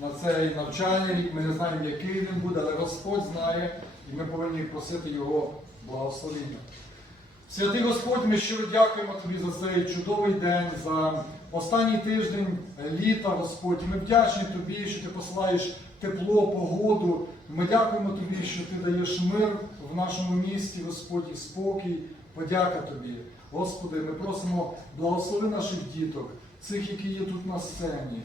на цей навчальний рік. Ми не знаємо, який він буде, але Господь знає, і ми повинні просити Його благословення. Святий Господь, ми щиро дякуємо Тобі за цей чудовий день, за останній тиждень літа, Господь. Ми вдячні Тобі, що Ти посилаєш тепло, погоду. Ми дякуємо Тобі, що Ти даєш мир в нашому місті, Господь, і спокій. Подяка Тобі. Господи, ми просимо благослови наших діток, цих, які є тут на сцені,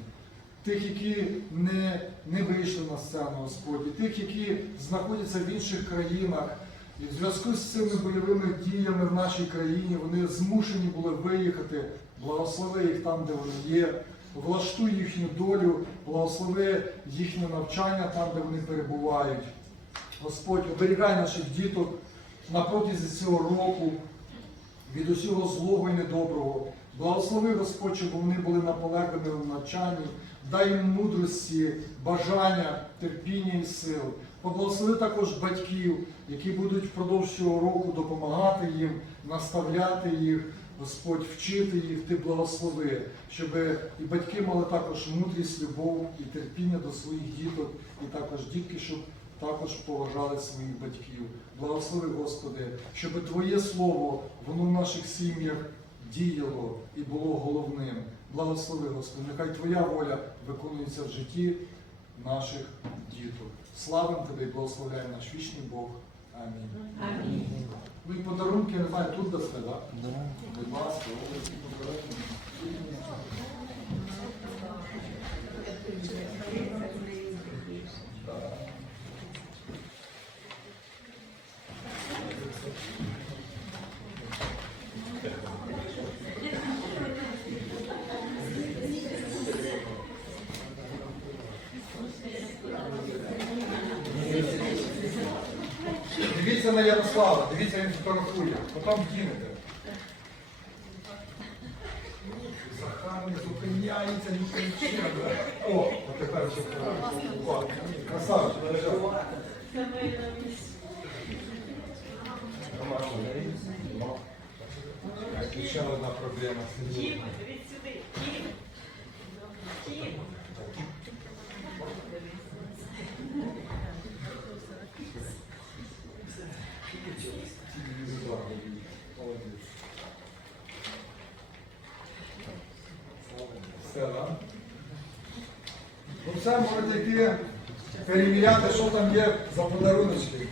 тих, які не, не вийшли на сцену, Господь, тих, які знаходяться в інших країнах. І в зв'язку з цими бойовими діями в нашій країні вони змушені були виїхати. Благослови їх там, де вони є. Влаштуй їхню долю, благослови їхнє навчання там, де вони перебувають. Господь, оберігай наших діток на протязі цього року від усього злого і недоброго. Благослови Господь, щоб вони були наполегливими в навчанні, дай їм мудрості, бажання, терпіння і сил. Поблагослови також батьків, які будуть впродовж цього року допомагати їм, наставляти їх, Господь, вчити їх, ти благослови, щоб і батьки мали також мудрість, любов і терпіння до своїх діток, і також дітки, щоб також поважали своїх батьків. Благослови, Господи, щоб Твоє Слово, воно в наших сім'ях діяло і було головним. Благослови, Господи, нехай Твоя воля виконується в житті наших діток. Славим Тебе і благословляє наш вічний Бог. Амінь. Амінь. і подарунки, немає не знаю, тут до так? Будь ласка, ось ці подарунки. Дивіться на Ярослава, дивіться, він фотографує, потім кинете. Захар не зупиняється, не кричить. О, а тепер ще О, Красавчик, лежав. Ще одна проблема. Ну все, можете перевіряти, що там є за подаруночки.